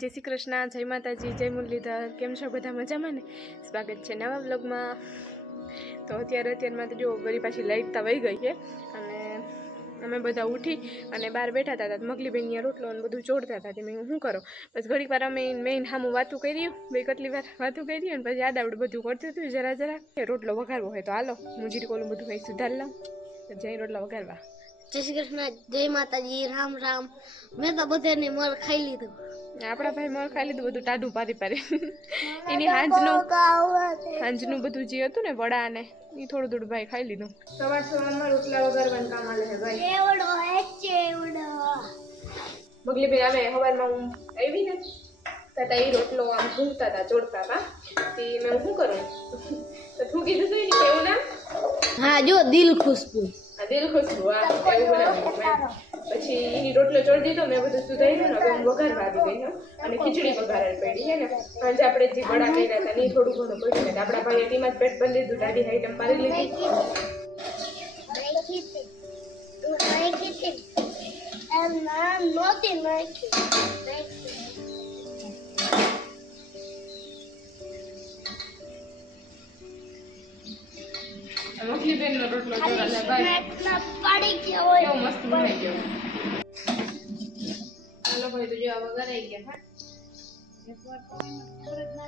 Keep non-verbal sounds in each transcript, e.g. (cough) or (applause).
જય શ્રી કૃષ્ણ, જય માતાજી, જય મુરલીધર, કેમ છો બધા મજામાં ને? સ્વાગત છે નવા બ્લોગમાં તો અત્યારે અત્યારમાં તો જો વળી પાછી લાઈટ તો ગઈ છે. અને અમે બધા ઉઠી અને બહાર બેઠા હતા મગલીબેનની રોટલો અને બધું ચોડતા હતા મેં શું કરો? બસ ઘડીક વાર અમે મેઇન સામું વાતું કરી બે કેટલી વાર વાતું કરી અને પછી આડાવડું બધું કરતું હતું, જરા જરા. રોટલો વઘારવો હોય તો હાલો હું જીરી કોલું બધું કંઈ સુધાર લઉં. જઈ રોટલા વઘારવા. જય શ્રી કૃષ્ણ જય માતાજી રામ રામ. મેં તો બધાને મર ખાઈ લીધું. આપણા ભાઈ મોર ખાઈ લીધું બધું ટાઢું પારી પારી. એની હાંજનું હાંજનું બધું જે હતું ને વડા ને એ થોડું થોડું ભાઈ ખાઈ લીધું. સવાર સવારમાં રોટલા વગાડવાનું કામ આલે છે ભાઈ. એવડો હે ચેવડો. બગલી ભાઈ આવે સવારમાં હું આવી ને તાતા એ રોટલો આમ ભૂંગતા હતા ચોડતા હતા. તે મેં હું શું કરું? તો ઠૂકી કીધું હતું ને કેવું ના. હા જો દિલ ખુશ્બુ દિલ ખુશ આ એવું બનાવ્યું મેં. પછી રોટલો ચોડી દીધો મેં બધું સુધાર્યું ને હવે હું વઘારવા આવી ગઈ. અને ખીચડી વઘાર પડી છે ને? સાંજે આપણે જે વડા કર્યા હતા થોડું ઘણું પડ્યું ને આપણા ભાઈએ તેમાં જ પેટ ભરી લીધું દાદી આઈટમ મારી લીધી. મોકલી બેનનો રોટલો ચોરાલે ભાઈ કેવો મસ્ત બનાવી ગયો. ચાલો ભાઈ તો જો આ વઘારાઈ ગયા હા.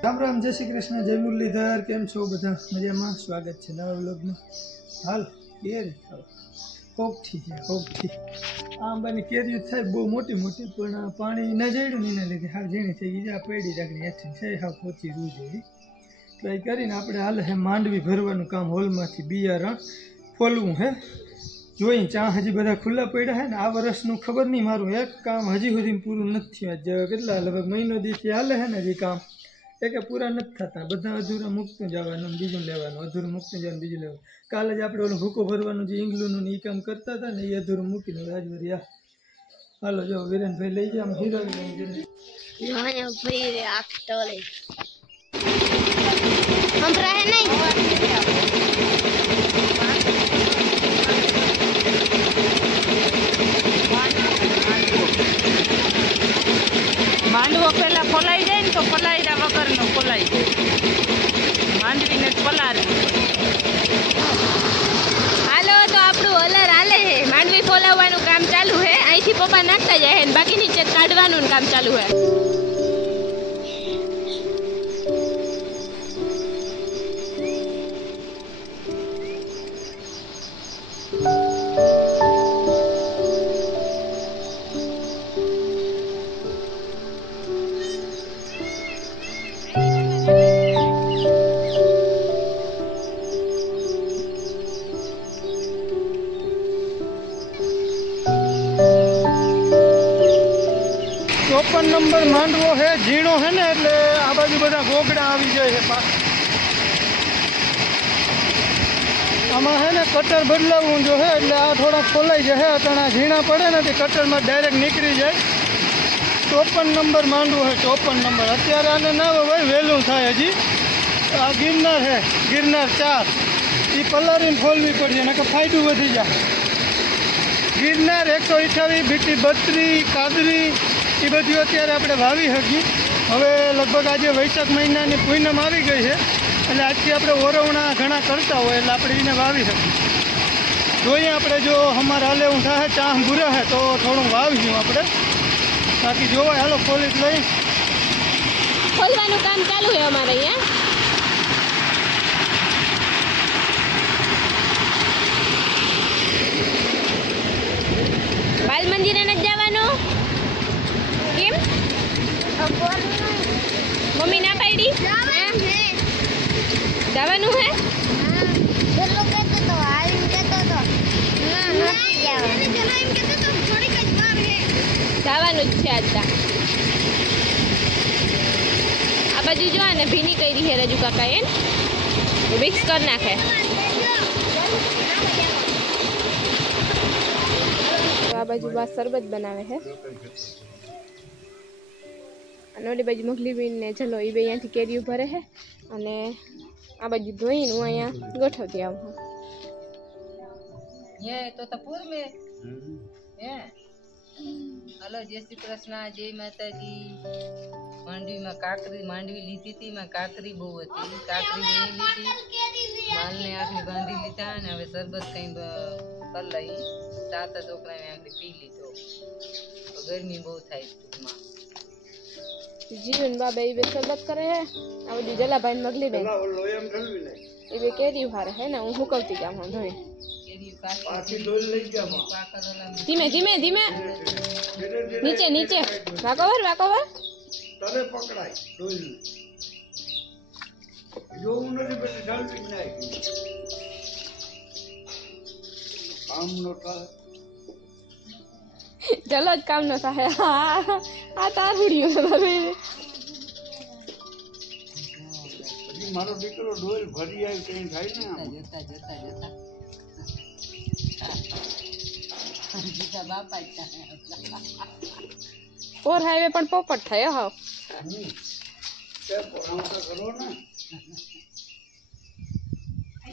રામ રામ જય શ્રી કૃષ્ણ જય મુરલીધર કેમ છો બધા? મજામાં? સ્વાગત છે નવા વ્લોગમાં. હાલ કેરી ખાઓ હોપથી છે કોકથી આ આંબાની કેરીઓ થાય બહુ મોટી મોટી પણ આ પાણી ન જડ્યું ને એના લીધે. હા ઝીણી થઈ ગઈ આ પડી રાખણી હેઠી છે હા પોચી રૂ જેવી તો એ કરીને આપણે હાલ હે માંડવી ભરવાનું કામ હોલમાંથી બિયારણ ફોલવું હે જોઈ ચા હજી બધા ખુલ્લા પડ્યા હે ને આ વર્ષનું ખબર નહીં મારું એક કામ હજી સુધી પૂરું નથી થયું આજ કેટલા લગભગ મહિનો દીથી હાલે હે ને જે કામ એ કે પૂરા નથી થતા બધા અધૂરા મૂકતું જવાનું બીજું લેવાનું અધૂરું મૂકતું જવાનું બીજું લેવાનું કાલે જ આપણે ઓલું ભૂકો ભરવાનું જે ઈંગલુનું ને એ કામ કરતા હતા ને એ અધૂરું મૂકીને રાજવરી આ હાલો જો વિરેનભાઈ લઈ જાય આમ હીરો कानून काम चालू है છે ચોપન નંબર માંડવો છે ઝીણો છે ને, એટલે આ બાજુ બધા ગોગડા આવી જાય છે આમાં છે ને કટર બદલાવવું જો છે એટલે આ થોડા ખોલાઈ જશે અટાણા ઝીણા પડે ને, તે કટરમાં ડાયરેક્ટ નીકળી જાય. ચોપન નંબર માંડવો છે ચોપન નંબર. અત્યારે આને ના હોય વહેલું થાય હજી. આ ગિરનાર છે ગિરનાર ચાર. એ પલારીને ખોલવી પડશે, નકર ફાયદું વધી જાય. ગિરનાર એકસો અઠ્યાવીસ બીટી બત્રી કાદરી એ બધી અત્યારે આપણે વાવી શકીએ હવે લગભગ આજે વૈશાખ મહિનાની પૂનમ આવી ગઈ છે. એટલે આજથી આપણે ઓરવણા ઘણા કરતા હોય એટલે આપણે એને વાવી શકીએ જોઈએ આપણે જો અમારે હાલે હું થાય ચા ભૂરા હે, તો થોડું વાવીશું આપણે. બાકી જોવાય, હાલો, પોલીસ લઈ. ખોલવાનું કામ ચાલુ છે અમારે અહીંયા. બાલ મંદિરે જવાનું? મમ્મી ના પાડી જવાનું હે? જવાનું જ છે. આજતા આ બાજુ જો ને ભીની કરી છે રજુ કાકા એમ. મિક્સ કરી નાખે. તો આ બાજુ બા શરબત બનાવે છે નોડી બાજુ બાજુ મોકલીબીન ને ચલો એ બે અહીંયાથી કેરીઓ ભરે છે અને આ બાજુ ધોઈને હું અહીંયા ગોઠવતી આવું છું. તો તપુર મે. હે. હલો જય શ્રી કૃષ્ણ જય માતાજી. માંડવીમાં કાકરી માંડવી લીધી હતી એમાં કાકરી બહુ હતી. કાકરી લઈ લીધી. માલને આખી બાંધી લીધા અને હવે શરબત કંઈ પર લઈ સાત છોકરાને આખી પી લીધો. ગરમી બહુ થાય ટૂંકમાં. જીવન બાબા એ બે શરબત કરે હે આ બધી જલાભાઈ મગલી બેન એ બે કેરી હારે હે ને હું હુકવતી જામ હું ધોઈ કેરી પાકી પાકર ઓલા ધીમે ધીમે ધીમે નીચે નીચે વાકોવર વાકોવર તને પકડાય ડોલ જોવું નથી પછી ઢળવી જ નાખી કામ નો થાય ચલો જ કામ ન થાય હા આ તારુડિયું પછી મારો દીકરો ડોલ ભરી આવી કઈ થાય ને આમ. જતા જતા જતા બીજા બાપા જ થાય. ફોર હાઈવે પણ પોપટ થાય હો હમ. તે આમ તો કરો ને એ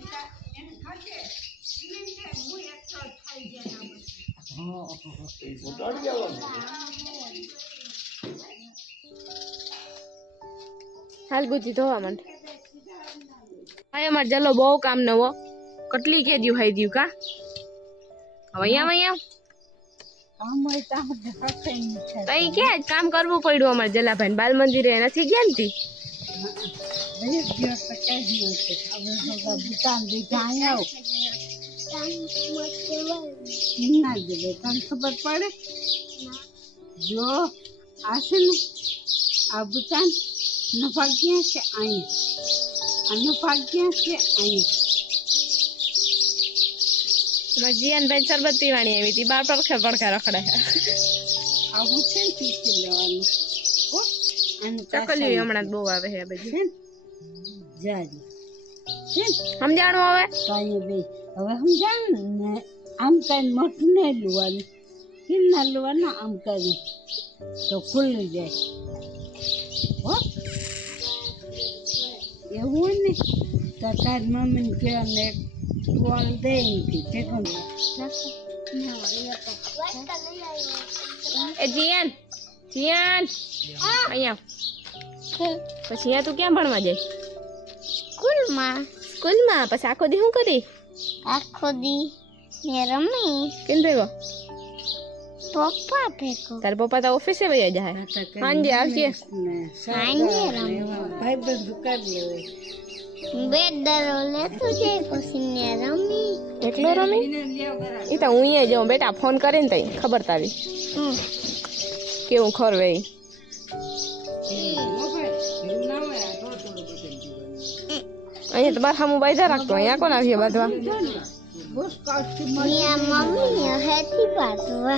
પોતાડી જવાનું હાલ ગુજી ધોવા માંડ. હાય અમાર જલો બહુ કામ નવો. કટલી કે દ્યું હાઈ દ્યું કા? હવે અહીંયા અહીંયા તો કે કામ કરવું પડ્યું અમારે જલાભાઈ બાલ મંદિરે નથી ગયા ને તી? ખબર પડે જો આ છે ને આ બુતાન નો ભાગ ક્યાં છે અહીંયા આનો ભાગ ક્યાં છે અહીંયા અમાર જીયાનભાઈ શરબત પીવાણી આવી હતી બાર પડખે પડખે રખડે આવું છે ને પીસી લેવાનું હો અને ચકલીઓ હમણાં જ બહુ આવે છે આ બધી છે ને જાજી છે ને સમજાણું હવે કાંઈ બે હવે સમજાણ ને આમ કાંઈ મોટું નહીં લેવાનું. કેમ ના લેવાનું? આમ કરી. તો ખુલ્લી જાય. હો? એવું ને તો તારી મમ્મીને કહેવા એક ટોલ દે એમથી ટેકો એ જીયાન જીયાન. અહીંયા. પછી અહીંયા તું ક્યાં ભણવા જાય? સ્કૂલમાં. સ્કૂલમાં? પછી આખો દી શું કરી? આખો દી ને રમી કેમ ભેગો પપ્પા ભેગો તારા પપ્પા તો ઓફિસે વયા જાય સાંજે આવશે સાંજે રમી ભાઈ બંધ કરી લેવાય બે દરો લેતું જાય પછી ને રમી એકલો રમી એ તો હું અહીંયા જાઉં બેટા ફોન કરીને તઈ ખબર તારી હમ. કેવું ખરવે અહીંયા તો બાર સામું બાંધા રાખતો અહીંયા કોણ આવીએ બાંધવા મિયા મમ્મી હેતી પાટવા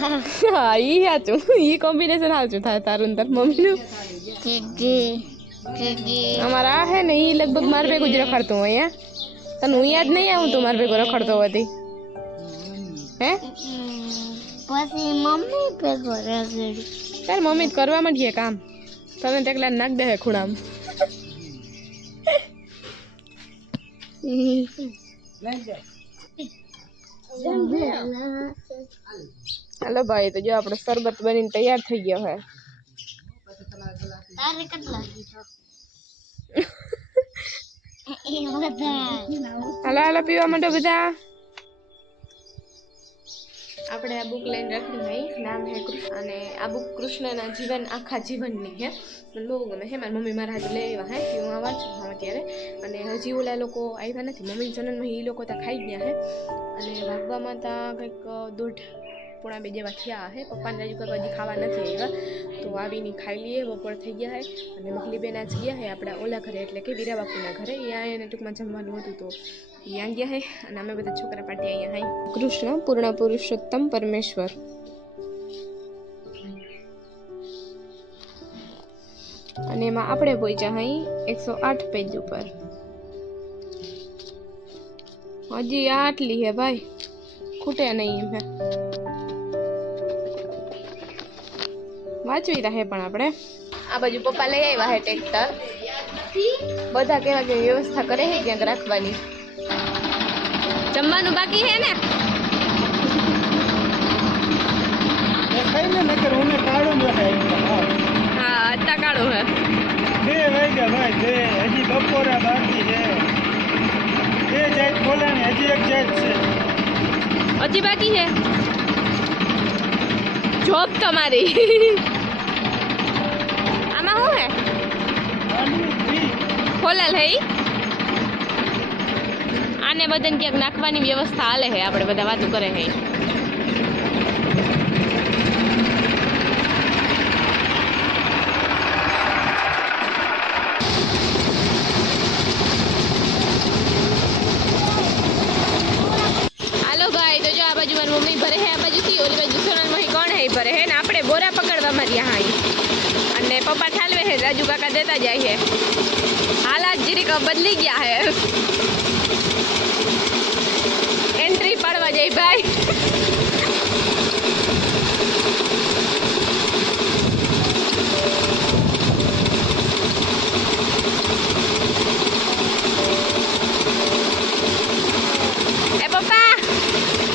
હા ઈ સાચું ઈ કોમ્બિનેશન સાચું થાય તારું ને તાર મમ્મીનું ટીટી ટીટી અમારા આ હે ને ઈ લગભગ માર ભેગું જ રખડતું હોય અહીંયા તને હું યાદ નહીં આવું તું માર ભેગો રખડતો હતી હે પછી મમ્મી ભેગો રગડી તાર મમ્મી જ કરવા માંડીએ કામ તને તો એકલા નાખ દે હે ખૂણામાં હાલો ભાઈ તો જો આપણો શરબત બનીને તૈયાર થઈ ગયો હે. (laughs) હાલો હાલો પીવા માંડો બધા? આપણે આ બુક લઈને રાખી ભાઈ નામ હે કૃષ્ણ, અને આ બુક કૃષ્ણના જીવન, આખા જીવનની હે. મને બહુ ગમે છે મારી મમ્મી મારા હાથે લઈ આવ્યા હે, કે હું આ વાંચું છું અત્યારે અને હજી ઓલા લોકો આવ્યા નથી મમ્મી જનનમાં એ લોકો ત્યાં ખાઈ ગયા હે. અને વાગવામાં ત્યાં કંઈક દોઢ પોણા બે જેવા થયા હે, પપ્પાને રજૂ કરવા હજી ખાવા નથી આવ્યા. તો આવીને ખાઈ લઈએ, બપોર થઈ ગયા હે, અને મખલીબેન આજ ગયા હે આપણા ઓલા ઘરે, એટલે કે વીરા બાપુના ઘરે અહીંયા એને ટૂંકમાં જમવાનું હતું તો ગયા હે અને અમે બધા છોકરા પાટી અહીંયા હાઈ કૃષ્ણ પૂર્ણ પુરુષોત્તમ પરમેશ્વર. અને એમાં આપણે પહોંચ્યા હાઈ એકસો આઠ પેજ ઉપર. હજી આટલી હે ભાઈ. ખૂટે નહીં એમ હે. વાંચવી રહે પણ આપણે. આ બાજુ પપ્પા લઈ આવ્યા હે ટ્રેક્ટર. બધા કેવા કેવી વ્યવસ્થા કરે છે ક્યાંક રાખવાની. જમવાનું બાકી છે ને એ કઈ ને નકર હું કાઢું જ રખાય હા અત્તા કાઢો હે બોરા બાકી છે બે જાત ખોલે ને હજી એક જાત છે હજી બાકી છે જોબ તમારી આમાં શું હે આની ફ્રી ખોલેલ હે ઈ? આને બધાને ક્યાંક નાખવાની વ્યવસ્થા હાલે હે આપણે બધા વાતો કરે હે હાલો ભાઈ તો જો આ બાજુ મારી મમ્મી ભરે હે આ બાજુથી ઓલી બાજુ સોનલમાં કોણ હે ઈ ભરે હે ને આપણે બોરા પકડવા મારી હા અને પપ્પા ઠાલવે હે રાજુ કાકા દેતા જાય છે હાલાત જીરીક બદલી ગયા હે એન્ટ્રી પાડવા જાય ભાઈ એ પપ્પા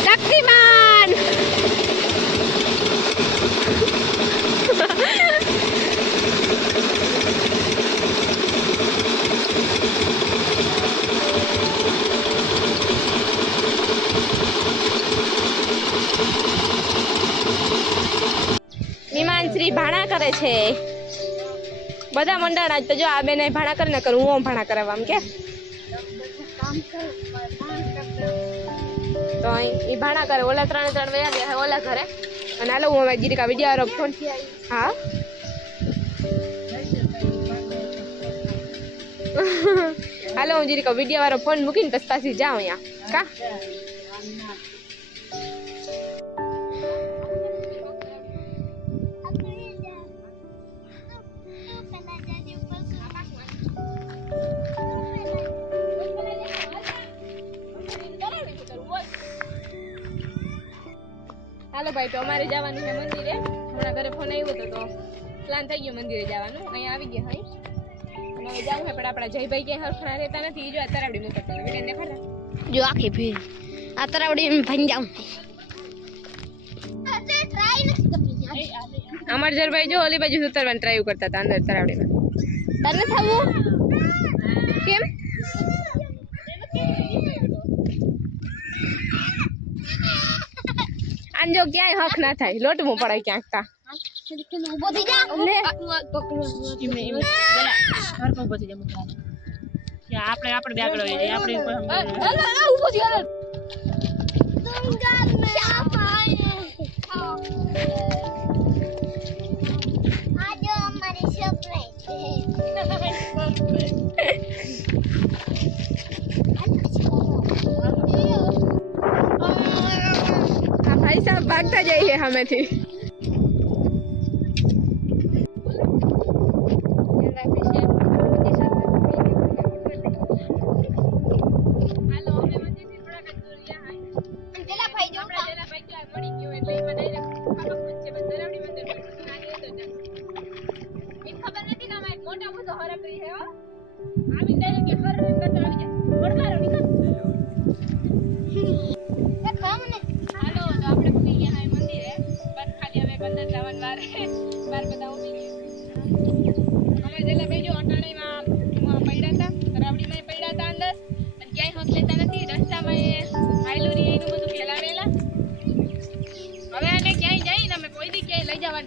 શક્તિમાન શ્રી ભાણા કરે છે. બધા મંડળ જ તો જો આ બેને ભાણા કરે ને કરું, હું ભાણા કરાવવા આમ કે? તો એ ભાણા કરે. ઓલા ત્રણે ત્રણ વયા ગયા ઓલા ઘરે. અને હાલો હું હવે જીરીકા વીડિયો ફોન હા? (laughs) હાલો હું જીરીકા વીડિયો વાળો ફોન મૂકીને પછી પાછી જાઉં અહીંયા. કા? હાલો ભાઈ તો અમારે જવાનું છે મંદિરે હમણાં ઘરે ફોન આવ્યો હતો તો પ્લાન થઈ ગયો મંદિરે જવાનું અહીંયા આવી ગયા હોય અને હવે જવું હોય પણ આપણા જયભાઈ ક્યાંય હરખણા રહેતા નથી ઈ જો આ તરાવડી મૂકતા વિડીયો દેખાડા જો આખી ભીડ આ તરાવડી એમ ભાઈ જાઉં અમાર જરભાઈ જો ઓલી બાજુ ઉતરવાની ટ્રાય કરતા હતા અંદર તરાવડીમાં તને થવું કેમ આંજો ક્યાંય હક ના થાય લોટવું પડે ક્યાંક તા ઉભો થઈ જા લે. આપણે આપણે બે આગળ હોઈએ છીએ. આપણે કોઈ અ, અ, અ, અ, સાહેબ ભાગતા જઈએ સામેથી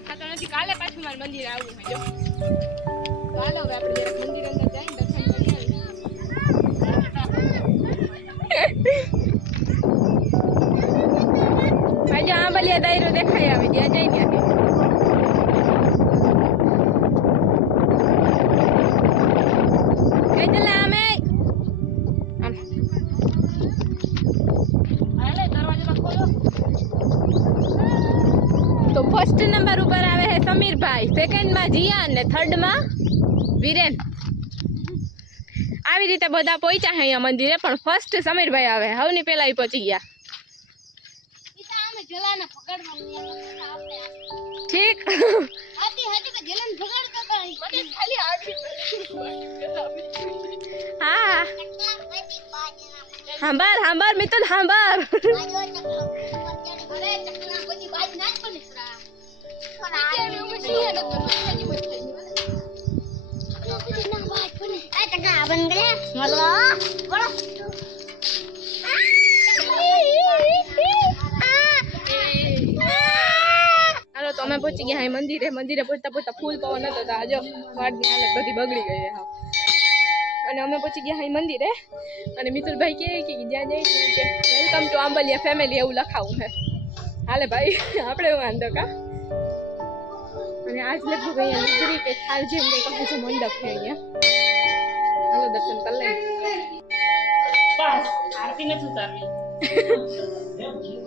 થતું નથી, કાલે પાછું મારે મંદિર આવવું છે, જો. મંદિર અંદર જઈને દર્શન આંબલિયા દાયરો દેખાય આવે, ત્યાં જઈ સેકન્ડમાં અને થર્ડમાં વિરેન. આવી રીતે બધા પહોંચ્યા છે અહીંયા મંદિરે પણ ફર્સ્ટ સમીરભાઈ આવે હવની પહેલા પહોંચી ગયા. ઠીક. હા. હાંભાર હાંબાર મિતુલ હાંબાર અમે પહોંચી ગયા. અહીં મંદિરે મંદિરે પહોંચતા પહોંચતા ફૂલ પવન હતો તો આજો વાડની હાલત બધી બગડી ગઈ હા અને અમે પહોંચી ગયા અહીં મંદિરે. અને મિતુલભાઈ કહે કે જ્યાં જઈ કે વેલકમ ટુ આંબલિયા ફેમિલી એવું લખાવું હે હાલે ભાઈ આપણે વાંધો કા? અને આજ લગભગ અહીંયા નીકળી કે થાલ જેમ કંઈક છે મંડપ છે અહીંયા. હાલો દર્શન કરી લઈએ. બસ આરતી નથી ઉતારવી. (laughs)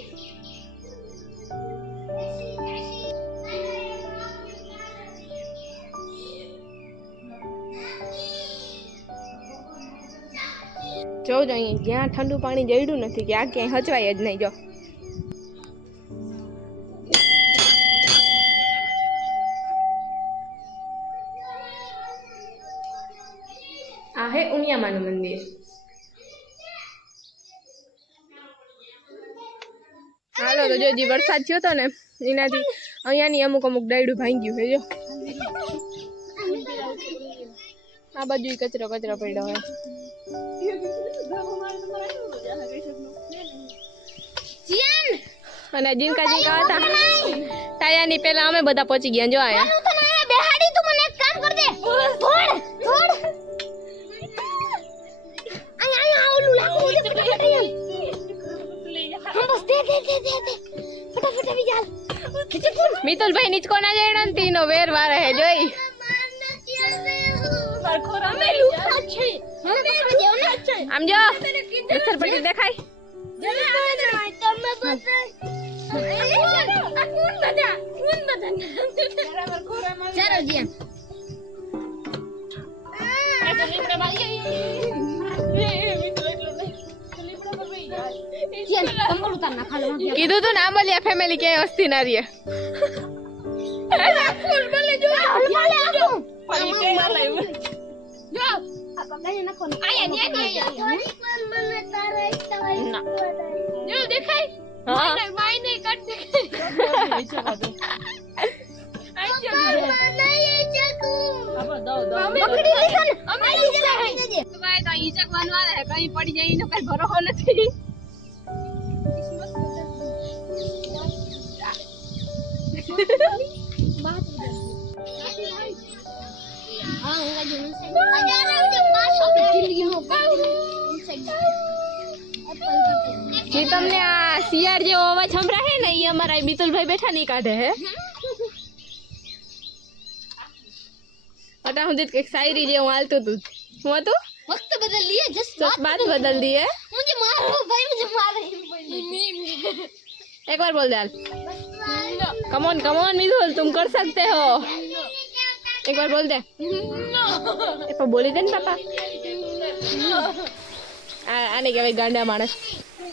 જોજો અહીંયા જ્યાં ઠંડુ પાણી જઈડું નથી ત્યાં ક્યાંય હચવાય જ નહીં જો. આ હે ઉમિયામાનું મંદિર. હાલો તો જો જે વરસાદ થયો હતો ને એનાથી અહીંયાની અમુક અમુક ડાયડું ભાંગ્યું ગયું છે જો. આ બાજુ કચરો કચરો પડ્યો હોય. અને જીનકા જીનકા હતા તાયાની પેલા અમે બધા પહોંચી ગયા જો આયા હું તને અહીંયા બેહાડી તું મને એક કામ કર દે થોડ થોડ અહીંયા અહીંયા ઓલું લાકડું દે ફટાફટ અહીંયા હા બસ દે દે દે દે દે ફટાફટ આવી જા ખીચે ફૂલ મિતુલભાઈ નીચકો ના જઈડો ને તીનો વેર વારે હે જોઈ અમે લૂંટા છે હા પકડી દેવ ને છે આમ જો અસર પટી દેખાય કીધું તું ના બોલ્યા ફેમિલી ક્યાંય વસ્તી ના ફૂલ ભલે જો દેખાય? હા. માય નહીં કટ દેખાય પકડી લીધો ને. અમે લીધો કઈ પડી જાય જે તમને આ શિયાળ જેવો અવાજ સંભળાય ને એ અમારા મિતુલભાઈ બેઠા નહીં કાઢે હે અટા સુધી કઈક શાયરી જેવું હાલતું હતું હું હતું वक्त बदल लिए जस्ट तो बात बदल दी है मुझे मारो भाई मुझे मारो एक बार बोल दे कमोन कमोन मिथुल तुम कर सकते हो एक बार बोल दे एक बार बोली दे ना पापा आ- आने के भाई गांडा मानस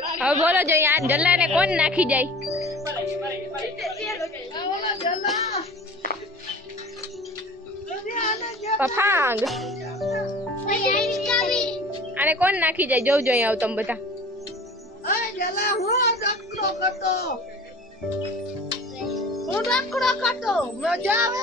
હવે બોલો જો આ જલ્લા ને કોણ નાખી જાય? પફાંગ આને કોણ નાખી જાય? જોવ જોઈએ આવ તમે બધા. મજા આવે?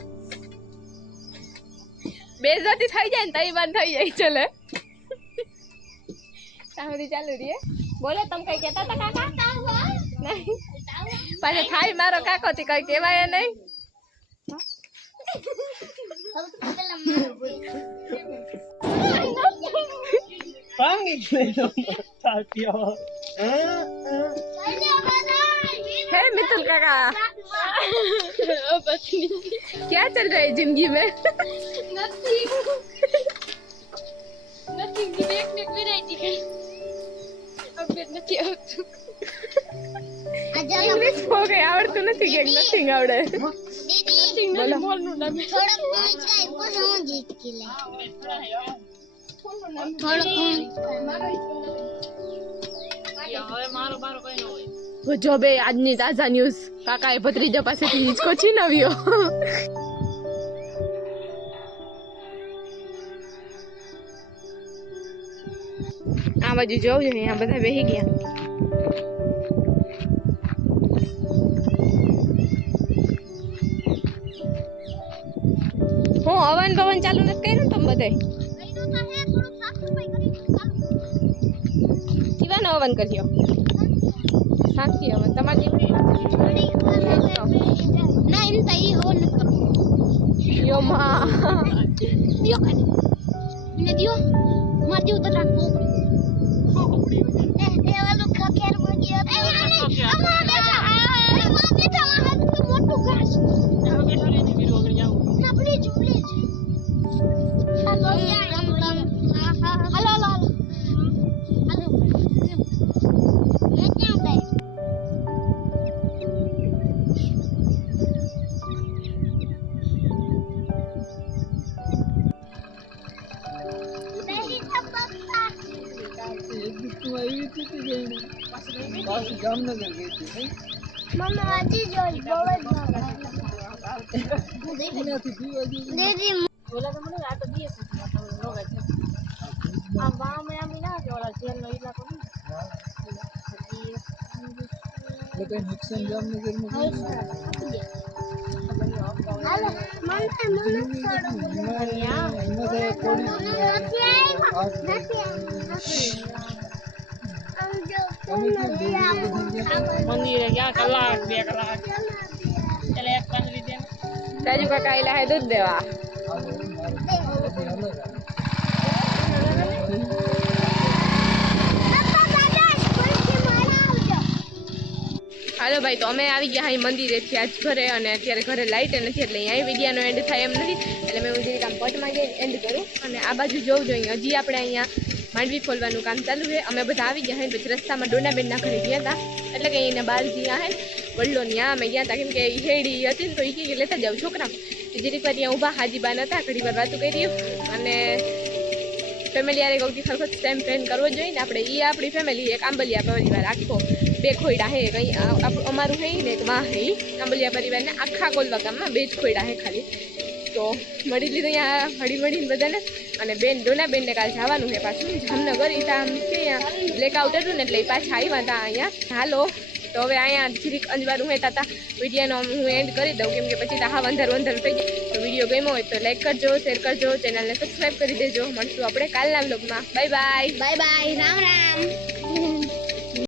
બેઝતી થઈ જાય ને તઈ બંધ થઈ જાય ચલે સાંભળી ચાલુ રીએ બોલો તમે કઈ કહેતા હતા કાકા નહીં પાછો થાય મારો કાકો થી કઈ કહેવાય નહીં ભાંગી ગયો તાત્યો है मित्तल काका? क्या चल रहा है ज़िंदगी में? इंग्लिश हो गया और तू ना नथिंग है नथिंग आवड़े नथिंग बोलो। थोड़ा कूंच का इको जीत के ले थोड़ा कूंच का मारो मारो कोई ना હોય જો બે આજની તાજા ન્યૂઝ કાકાએ ભત્રીજા પાસેથી હિંચકો છીનવ્યો આ બાજુ જોવું જોઈએ અહીંયા બધા બેસી ગયા હું અવન પવન ચાલુ નથી કર્યું ને તમે બધાય કેવાનો અવન કર્યો શાંતિ હવે તમારે ના એમ તો ઈ હોલ યો માં યો કને મને દિયો માર દિયો તો રાખો એ જો તમે કેમ ભેગી બધી ગયા મંદિરે ક્યાં કલાક બે કલાક. એટલે એક પાંદડી દે રાજુ કાકા એલા હે દૂધ દેવા હાલો, હાલો, બધી હાલો. હાલો ભાઈ, તો અમે આવી ગયા અહીં મંદિરેથી આજ ઘરે અને અત્યારે ઘરે લાઇટ નથી એટલે અહીંયા વિડીયાનો એન્ડ થાય એમ નથી. એટલે મેં હું જે કામ પટમાં જઈને એન્ડ કરું. અને આ બાજુ જોવું જોઈએ હજી આપણે અહીંયા માંડવી ખોલવાનું કામ ચાલુ છે. અમે બધા આવી ગયા હે પછી રસ્તામાં ડોનાબેનના ઘરે ગયા હતા. એટલે કે એના બાર જ્યાં હે વડલો ત્યાં અમે ગયા હતા. કેમ કે હેડી હતી ને, તો એ કે લેતા જાઉં છોકરા જરીક વાર ત્યાં ઊભા હાજીબાન હતા ઘણી વાર વાતું કરી અને ફેમિલી યારે ગૌતી સરખો ટાઈમ સ્પેન્ડ કરવો જોઈએ ને, આપણે એ આપણી ફેમિલી એક આંબલિયા પરિવાર આખો. બે ખોયડા હે કંઈ. અમારું હે ને એક વાહ હે. આંબલિયા પરિવારને આખા ગોલવા ગામમાં બે જ ખોયડા હે ખાલી. તો મળી લીધું અહીંયા હળી મળીને બધાને. અને બેન, ડોના બેનને કાલ જવાનું છે પાછું. જામનગર એ આમ છે અહીંયા. બ્લેકઆઉટ હતું ને એટલે એ પાછા આવ્યા હતા અહીંયા. હાલો, તો હવે અહીંયા જીરીક અંજવારું હોય તાતા. વિડીયોનો હું એન્ડ કરી દઉં, કેમ કે પછી તાહા અંધારું અંધારું થઈ જાય તો વીડિયો ગમ્યો હોય તો લાઈક કરજો શેર કરજો ચેનલને સબસ્ક્રાઈબ કરી દેજો. મળશું આપણે કાલના બ્લોગમાં bye bye bye bye Ram Ram.